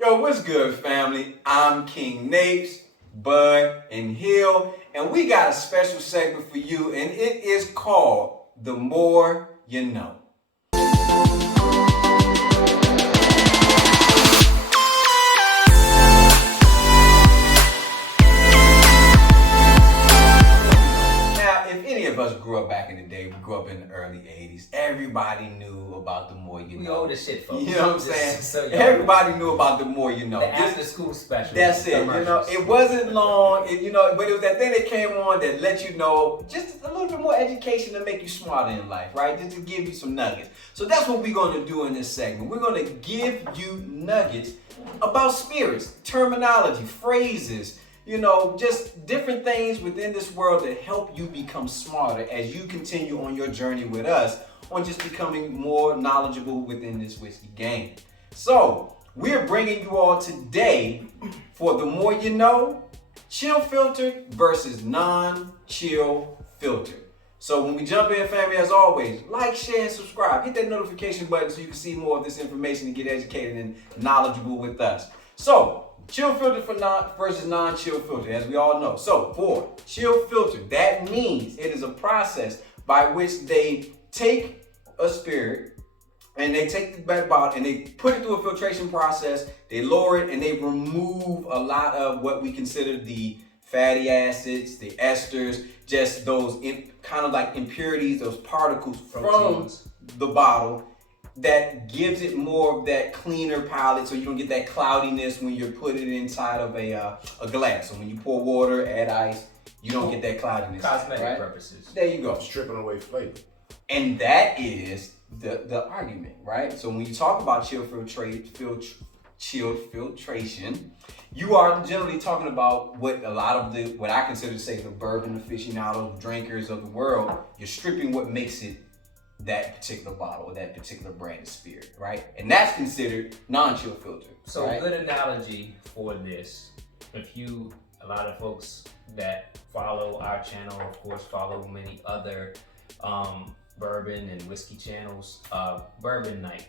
Yo, what's good, family? I'm King Napes, Bud, and Hill, and we got a special segment for you, and it is called The More You Know. Now, if any of us grew up back in the day, we grew up in the early 80s, everybody knew about The More You Know. We old as shit, folks. You know what I'm saying? So Everybody knew about The More You Know. The after school special. That's it. You know, it wasn't long. But it was that thing that came on that let you know just a little bit more education to make you smarter in life, right? Just to give you some nuggets. So that's what we're going to do in this segment. We're going to give you nuggets about spirits, terminology, phrases, just different things within this world that help you become smarter as you continue on your journey with us on just becoming more knowledgeable within this whiskey game. So, we're bringing you all today for The More You Know, chill filtered versus non-chill filtered. So when we jump in, family, as always, like, share, and subscribe. Hit that notification button so you can see more of this information and get educated and knowledgeable with us. So, chill filter versus non-chill filter, as we all know. So for chill filter, that means it is a process by which they take a spirit and they take the bad bottle and they put it through a filtration process, they lower it and they remove a lot of what we consider the fatty acids, the esters, just those kind of like impurities, those particles from the bottle that gives it more of that cleaner palate so you don't get that cloudiness when you're putting it inside of a glass. So when you pour water, add ice, you don't get that cloudiness. Cosmetic purposes. There you go. Stripping away flavor. And that is the argument, right? So when you talk about chilled filtration, you are generally talking about what a lot of what I consider to say the bourbon aficionados, drinkers of the world, you're stripping what makes it that particular bottle or that particular brand of spirit, right? And that's considered non-chill filter. So right? A good analogy for this, a lot of folks that follow our channel, of course, follow many other bourbon and whiskey channels. Bourbon Night,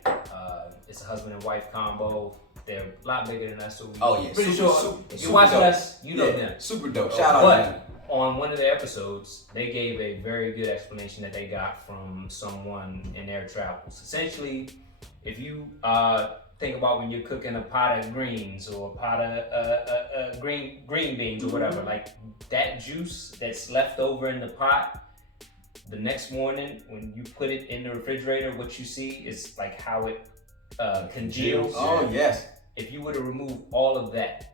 it's a husband and wife combo. They're a lot bigger than us, so pretty sure if you're watching us, you know them. Super dope. Shout out to them. On one of the episodes, they gave a very good explanation that they got from someone in their travels. Essentially, if you think about when you're cooking a pot of greens or a pot of green beans or whatever, like that juice that's left over in the pot, the next morning when you put it in the refrigerator, what you see is like how it congeals. Oh, yes. If you were to remove all of that,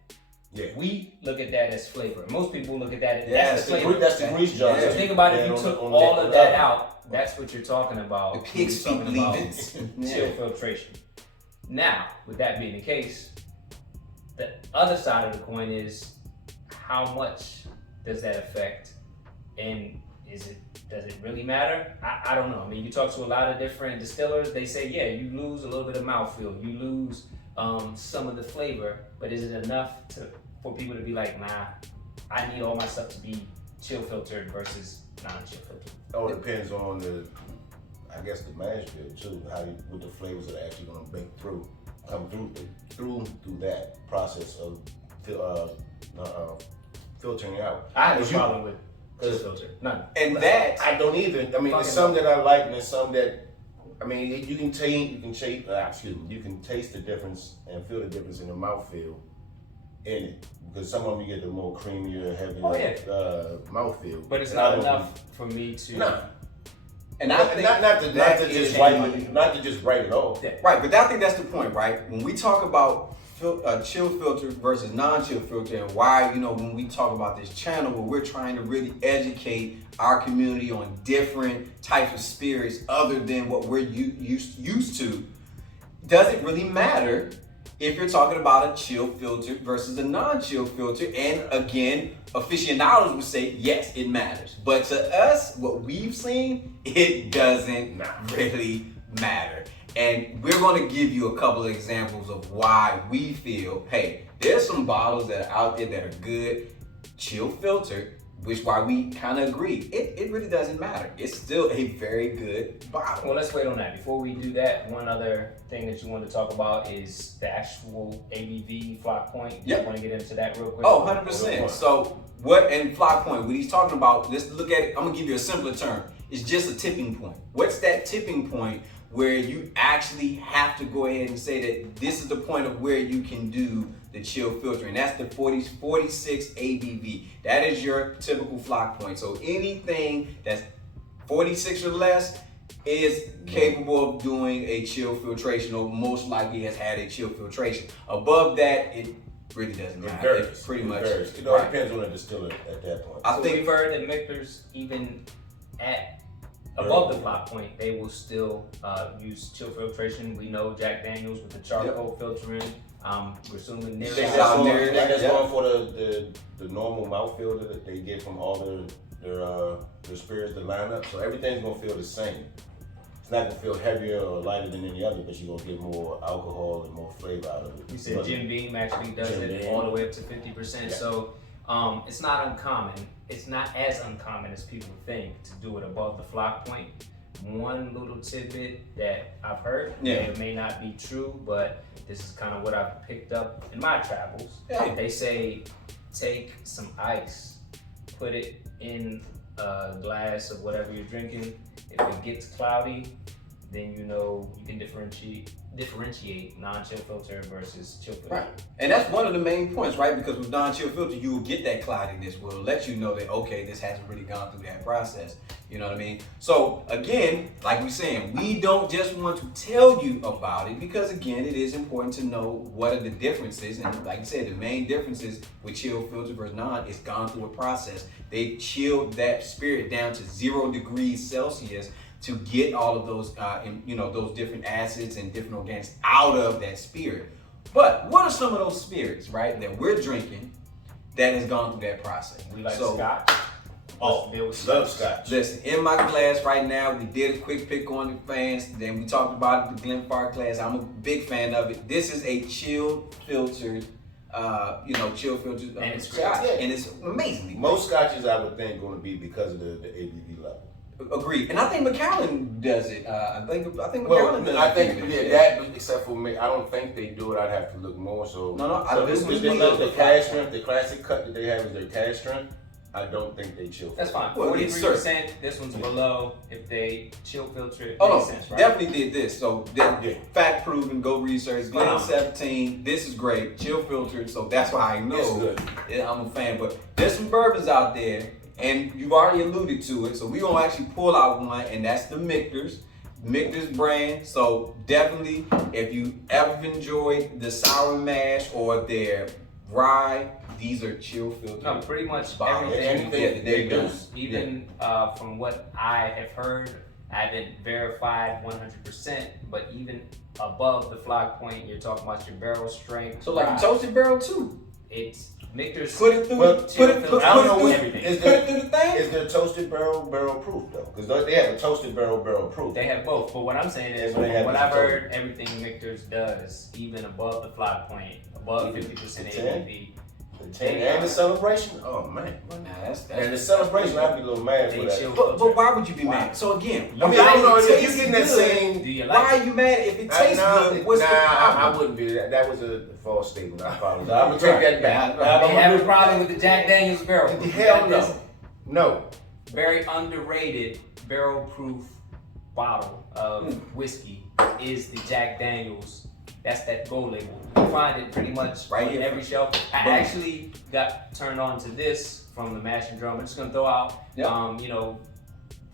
we look at that as flavor. Most people look at that as the flavor. That's the grease jar. So think about if you took all of that out, that's what you're talking about. The pig's feet leavings. Chill filtration. Now, with that being the case, the other side of the coin is how much does that affect, and does it really matter? I don't know. I mean, you talk to a lot of different distillers, they say, yeah, you lose a little bit of mouthfeel, you lose some of the flavor, but is it enough for people to be like, nah, I need all my stuff to be chill filtered versus non-chill filtered? Oh, it depends on the mash bill too. What the flavors are actually going to come through that process of filtering out. I have a problem with chill filter. None. And that I don't either. I mean, there's some that I like, and there's some that you can taste the difference and feel the difference in the mouthfeel in it. Because some of them you get the more creamier, heavier mouthfeel. But it's not enough for me to. No. And I think not to just write it off. Yeah. Right, but I think that's the point, right? When we talk about chill filter versus non-chill filter, and why, when we talk about this channel where we're trying to really educate our community on different types of spirits other than what we're used to, does it really matter if you're talking about a chill filter versus a non-chill filter? And again, aficionados would say, yes, it matters. But to us, what we've seen, it doesn't really matter. And we're going to give you a couple of examples of why we feel, hey, there's some bottles that are out there that are good, chill filtered, which why we kind of agree. It really doesn't matter. It's still a very good bottle. Well, let's wait on that. Before we do that, one other thing that you want to talk about is the actual ABV flock point. Yep. You want to get into that real quick? Oh, 100%. So what, and flock point, what he's talking about, let's look at it. I'm gonna give you a simpler term. It's just a tipping point. What's that tipping point where you actually have to go ahead and say that this is the point of where you can do the chill filtering? That's the 46 ABV. That is your typical flock point. So anything that's 46 or less is capable of doing a chill filtration, or most likely has had a chill filtration. Above that, it really doesn't It matter. varies. It's pretty It much. varies. It all right. depends on the distiller at that point. I So think we've heard that Michter's, even at above the flock point, they will still use chill filtration. We know Jack Daniels with the charcoal filtering. We're assuming They near just out going, there, like that's yeah. going for the normal mouthfeel that they get from all their spirits that line up. So everything's gonna feel the same. It's not gonna feel heavier or lighter than any other, but you're gonna get more alcohol and more flavor out of it. You said But Jim Beam actually does Jim it Beam. all the way up to 50%. Yeah. So it's not uncommon. It's not as uncommon as people think to do it above the flock point. One little tidbit that I've heard, may or may not be true, but this is kind of what I've picked up in my travels. Hey. They say take some ice, put it in a glass of whatever you're drinking. If it gets cloudy, then you know you can differentiate non-chill filter versus chill filter. Right. And that's one of the main points, right? Because with non-chill filter, you will get that cloudiness. Will let you know that, okay, this hasn't really gone through that process. You know what I mean? So again, like we're saying, we don't just want to tell you about it, because again, it is important to know what are the differences. And like I said, the main differences with chill filter versus non is gone through a process. They chilled that spirit down to 0 degrees Celsius to get all of those, those different acids and different organics out of that spirit. But what are some of those spirits, right, that we're drinking that has gone through that process? We like So, Scotch. Oh, love Scotch. listen, in my class right now, we did a quick pick on the fans. Then we talked about the Glenfarclas class. I'm a big fan of it. This is a chill filtered, chill filtered And it's Scotch, great. and it's amazingly Most Scotches I would think going to be because of the ABV level. agreed. And I think Macallan does it. I think Macallan Well, does I it. think that, except for me, I don't think they do it. I'd have to look more. So No, this one's the below the cash strength, the classic cut that they have is their cash strength. I don't think they chill. That's fine. Well, it's 43%. This one's below. If they chill filter it, Oh makes no, sense, right? definitely did this. So Yeah. fact proven, go research. Glen Wow. 17, this is great. Chill filtered, so that's why I know It's good. yeah, I'm a fan. But there's some bourbons out there, and you've already alluded to it. So we're gonna actually pull out one, and that's the Michter's brand. So definitely, if you ever enjoyed the sour mash or their rye, these are chill filtered. No, pretty much bottles. everything Yeah, they do. produce, even from what I have heard, I haven't verified 100%, but even above the flock point, you're talking about your barrel strength. So like rye. a toasted barrel too. It's Michter's. Put it through. Well, Put it I don't know through. what everything. is Put it there. through the thing. Is there toasted barrel proof though? Because they have a toasted barrel proof. They have both, but what I'm saying is, That's what they have what is I've total. heard, everything Michter's does, even above the flock point, above 50% The 10? ABV, The 10 and the celebration. Oh man. Well, nah, that's And the celebration, I'd be a little mad for they that. chill But filter. why would you be Why? mad? So again, I mean, I don't know it if you tastes getting that good. same. Do you Why like are you mad if it tastes good? What's the I problem? wouldn't be. That was a false statement. I apologize. I'm gonna take that back. Yeah, They have a problem with the Jack Daniels barrel proof. Hell That is no. No. very underrated barrel proof bottle of whiskey is the Jack Daniels. That's that gold label. You find it pretty much Right on here. every shelf. I Boom. actually got turned on to this from the Mash and Drum. I'm just gonna throw out, Yep.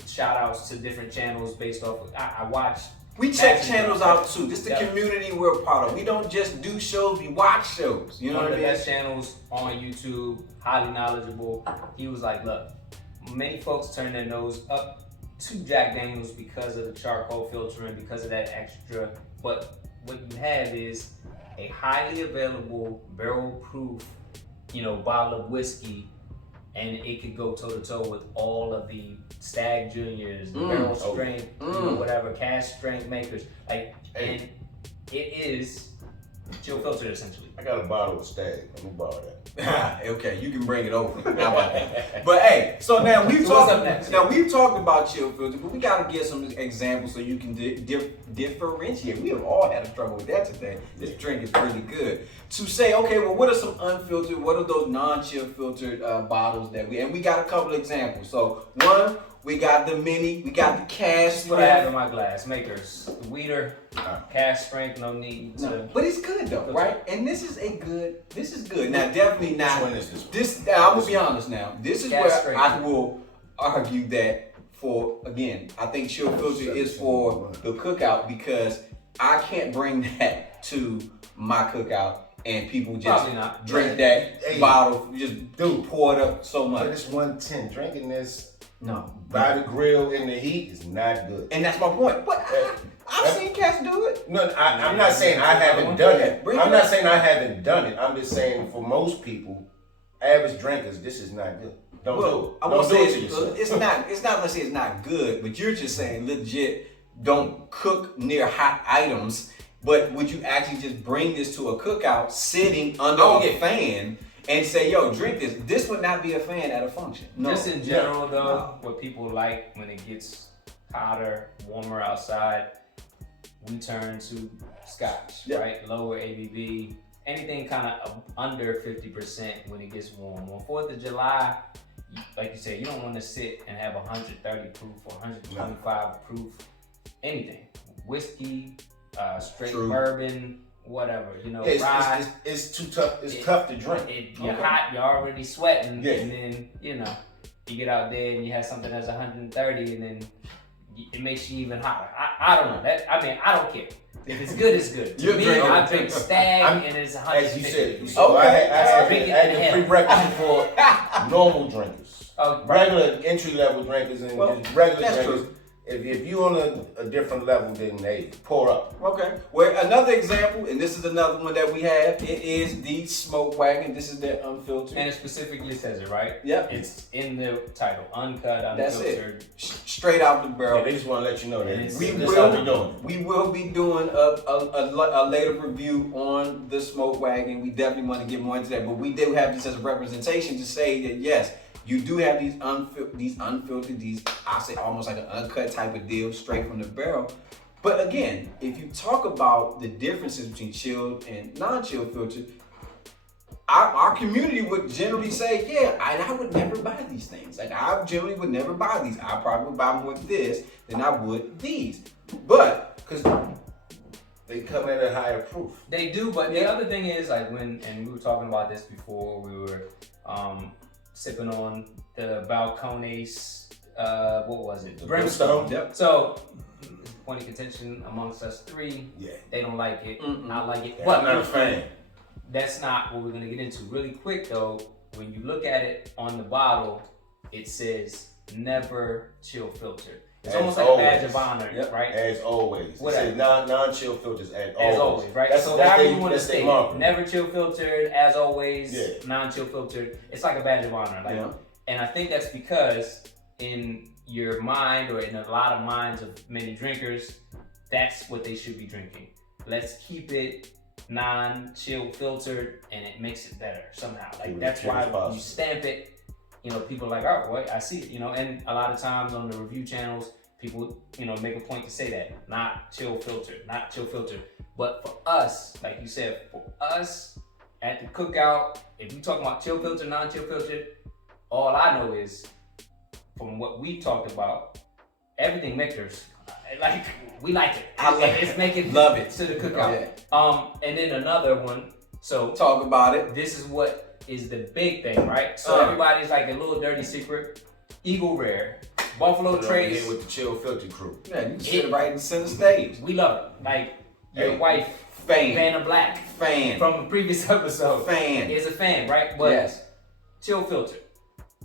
shout outs to different channels based off of, I watch. We check Mash and channels Drum. out too. This is the Yep. community we're a part of. We don't just do shows, we watch shows. You know One what of I the mean? best channels on YouTube, highly knowledgeable. He was like, look, many folks turn their nose up to Jack Daniels because of the charcoal filtering, because of that extra. But what you have is a highly available barrel proof, bottle of whiskey, and it could go toe to toe with all of the Stag Juniors, the barrel strength, whatever cash strength makers. And it is chill filtered essentially. I got a bottle of Stag. Let me borrow that. Okay, you can bring it over. How about that? But hey, so now we've So what's talked. up next? Now we've talked about chill filter, but we gotta give some examples so you can differentiate. We have all had a struggle with that today. This drink is really good. To say, okay, well, what are some unfiltered? What are those non-chill filtered bottles that we? And we got a couple examples. So one, we got the mini, we got the cash. That's what I have in my glass. Makers, the Weeder, cash strength, no need to. No, but it's good though, right? And this is good. Now, definitely not. Which one is this one? This, I'm gonna be honest now. This is Gas where straight. I will argue that for, again, I think chill filter is for the cookout because I can't bring that to my cookout and people just Probably not. drink that Hey, bottle, just pour it up so But much. it's 110. Drinking this No. by the grill in the heat is not good. And that's my point. But I've seen cats do it. No, I'm not saying I haven't done it. Bring I'm it not up. saying I haven't done it. I'm just saying for most people, average drinkers, this is not good. Don't do it. I Don't won't do say it to yourself. it's not. Let's say it's not good, but you're just saying legit. Don't cook near hot items. But would you actually just bring this to a cookout, sitting under a fan, and say, "Yo, drink this"? This would not be a fan at a function. No. Just in general, though, No. what people like when it gets hotter, warmer outside, we turn to scotch, Yeah. right? Lower ABV, anything kind of under 50% when it gets warm. On 4th of July, like you said, you don't want to sit and have 130 proof or 125 proof anything. Whiskey, straight True. bourbon, whatever, Yeah, it's too tough. It's tough to drink. You're hot, you're already sweating, Yeah. and then, you get out there and you have something that's 130 and then it makes you even hotter. I don't know. I don't care. If it's good, it's good. To You're me, drinking. I drink Stag and it's 150. As you said, Okay. I had Drink it a in hell. prerequisite for normal drinkers. Oh, right. Regular entry level drinkers and Well, just regular that's drinkers. true. If you on a different level, then hey, pour up. Okay. Well, another example, and this is another one that we have. It is the Smoke Wagon. This is their unfiltered. And it specifically says it, right? Yep. It's in the title, uncut, That's it. unfiltered. Straight out the barrel. Yeah, they just want to let you know that And this we is how we will, doing. we will be doing a later review on the Smoke Wagon. We definitely want to get more into that, but we do have this as a representation to say that yes, you do have these unfiltered, I say almost like an uncut type of deal, straight from the barrel. But again, if you talk about the differences between chilled and non-chilled filtered, our community would generally say, yeah, I would never buy these things. Like I generally would never buy these. I probably would buy more of this than I would these. But Because they come at a higher proof. They do, but the other thing is and we were talking about this before, we were sipping on the Balcones, what was it? The Brimstone. Yep. So, point of contention amongst us three, Yeah. they don't like it, Mm-mm. I like it. Yeah, But I'm not a fan. that's not what we're gonna get into. Really quick though, when you look at it on the bottle, it says never chill filtered. It's As almost like a badge always. of honor, Yep. right? As always. Whatever. It says non-chill filters as As always, right? That's, So that's however they, you want to that's they state marketing. never chill filtered, as always, Yeah. non-chill filtered. It's like a badge of honor. Like, Yeah. and I think that's because in your mind or in a lot of minds of many drinkers, that's what they should be drinking. Let's keep it non-chill filtered and it makes it better somehow. Like Keep it that's as pure why as when possible. you stamp it, people are like, oh, boy, I see it, and a lot of times on the review channels, people, make a point to say that, not chill filtered. But for us, like you said, for us at the cookout, if you talking about chill filtered, non-chill filtered, all I know is from what we talked about, everything makers, like we like it. I like It's it. making Love it. to the cookout. And then another one. So Talk about it. this is what is the big thing, right? So everybody's like a little dirty secret. Eagle Rare, Buffalo Over Trace. here with the chill filter crew. Yeah, you sit right in the center stage. We love it. Like your Hey. wife, Fan. Vanna Black, Fan. from a previous episode, Fan. is a fan, right? But Yes. chill filter.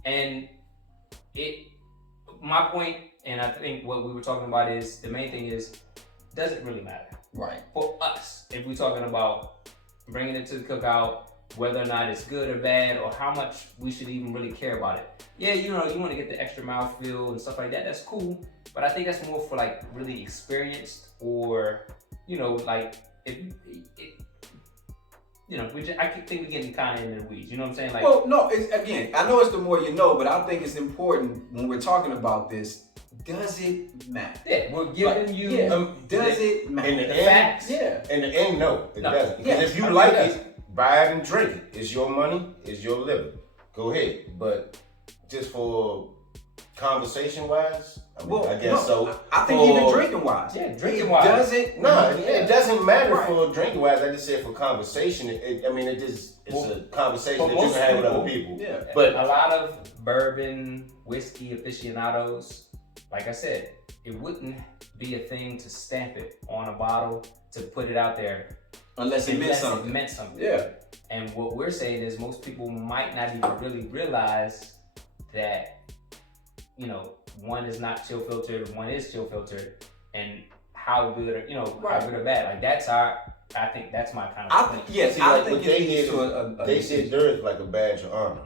And my point, and I think what we were talking about is, the main thing is, does it really matter? Right. For us, if we're talking about bringing it to the cookout, whether or not it's good or bad, or how much we should even really care about it. Yeah, you want to get the extra mouthfeel and stuff like that. That's cool, but I think that's more for like really experienced, or like if I think we're getting kind of into the weeds. You know what I'm saying? Like, Well, no, it's again, I know it's the more you know, but I think it's important when we're talking about this. Does it matter? yeah, we're giving you. Does it matter? In the The end, facts. Yeah. in the end, no, it No. doesn't. Because Yeah, if you I like mean, it it, buy it and drink it. It's your money, it's your living. Go ahead. But just for conversation wise, I guess so. I think For- even drinking wise. Yeah, drinking wise. Does it? No, it doesn't matter Right. for drinking wise. I just said for conversation. It's a conversation for that you can most have with other people, people. Yeah. But a lot of bourbon, whiskey aficionados, like I said, it wouldn't be a thing to stamp it on a bottle to put it out there Unless it meant unless something. it meant something. Yeah. And what we're saying is most people might not even really realize that, one is not chill filtered, one is chill filtered, and how good or, Right. how good or bad. Like I think that's my kind I of think point. yes, See, I like, think what it they leads did to a they decision. said there is like a badge of honor.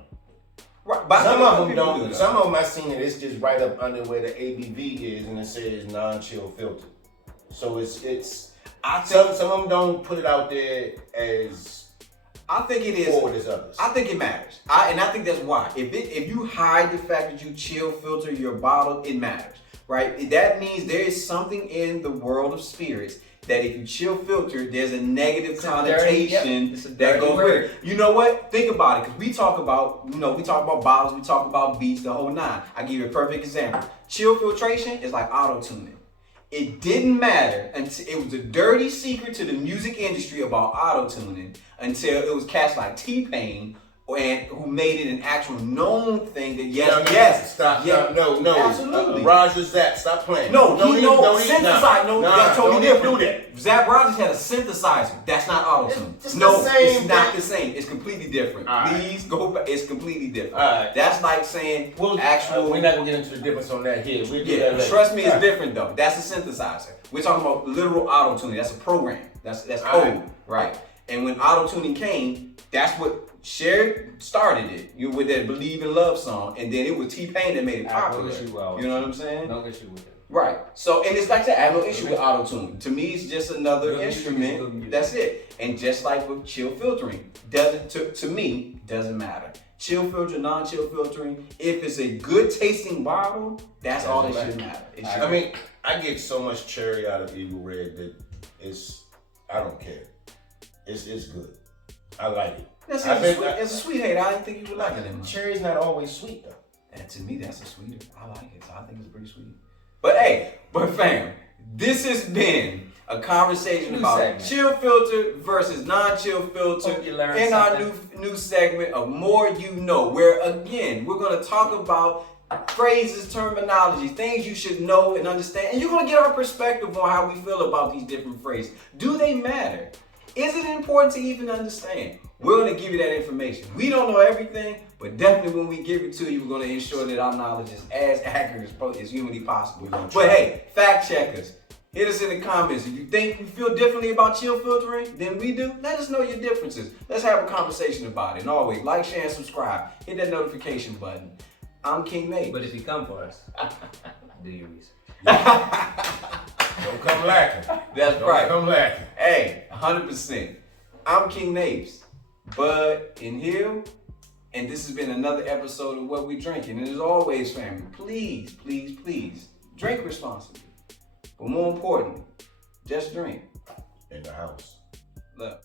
Right, but I Some think of them people don't. do that. Some of them I seen it. It's just right up under where the ABV is, and it says non-chill filter. So it's. I think Some of them don't put it out there as it is. forward as others. I think it matters. I think that's why. If you hide the fact that you chill filter your bottle, it matters, right? That means there is something in the world of spirits that if you chill filter, there's a negative It's a dirty- connotation yep, it's a that dirty goes word. with it. You know what? Think about it, because we talk about bottles, we talk about beats, the whole nine. I give you a perfect example. Chill filtration is like auto tuning. It didn't matter until it was a dirty secret to the music industry about auto tuning until it was cats like T-Pain who made it an actual known thing that Stop. yeah, No. absolutely. Roger Zapp, stop playing. No, he even- know even- synthesizer. No, nah, that's totally don't even different. do that. Zapp Rogers had a synthesizer. That's not auto tune. It's No, the same it's not thing. the same. It's completely different. All right. Please go back. It's completely different. All right. That's like saying actual. We're not gonna get into the difference on that here. We'll do that later. Trust me, it's All right. different though. That's a synthesizer. We're talking about literal auto tuning. That's a program. That's All code, right? And when auto tuning came, that's what Cher started it. With that "Believe in Love" song, and then it was T-Pain that made it I have no popular. issue with You know what I'm saying? No issue with it. Right. So, and it's like that. I have no issue with auto tune. To me, it's just another Good music is good instrument. music. That's it. And just like with chill filtering, to me doesn't matter. Chill filter, non-chill filtering. If it's a good tasting bottle, that's all that should matter. It should I mean, I get so much cherry out of Eagle Red that I don't care. It's good. I like it. That's I think it's a sweet hate. I didn't think you would like it that much. Cherry's not always sweet though. And to me, that's a sweeter. I like it. So I think it's pretty sweet. But hey, fam, this has been a conversation New about segment. chill filter versus non-chill filter Hope you learned in our something. new segment of More You Know, where again we're gonna talk about phrases, terminology, things you should know and understand, and you're gonna get our perspective on how we feel about these different phrases. Do they matter? Is it important to even understand? We're going to give you that information. We don't know everything, but definitely when we give it to you, we're going to ensure that our knowledge is as accurate as humanly possible. But hey, fact checkers, hit us in the comments. If you think you feel differently about chill filtering than we do, let us know your differences. Let's have a conversation about it. And always, like, share, and subscribe. Hit that notification button. I'm King Nate. But if you come for us, do your research. Don't come lacking. That's Don't right. come lacking. Hey, 100%. I'm King Napes, Bud in Hill, and this has been another episode of What We Drinking. And as always, family, please, please, please, drink responsibly. But more important, just drink. In the house. Look.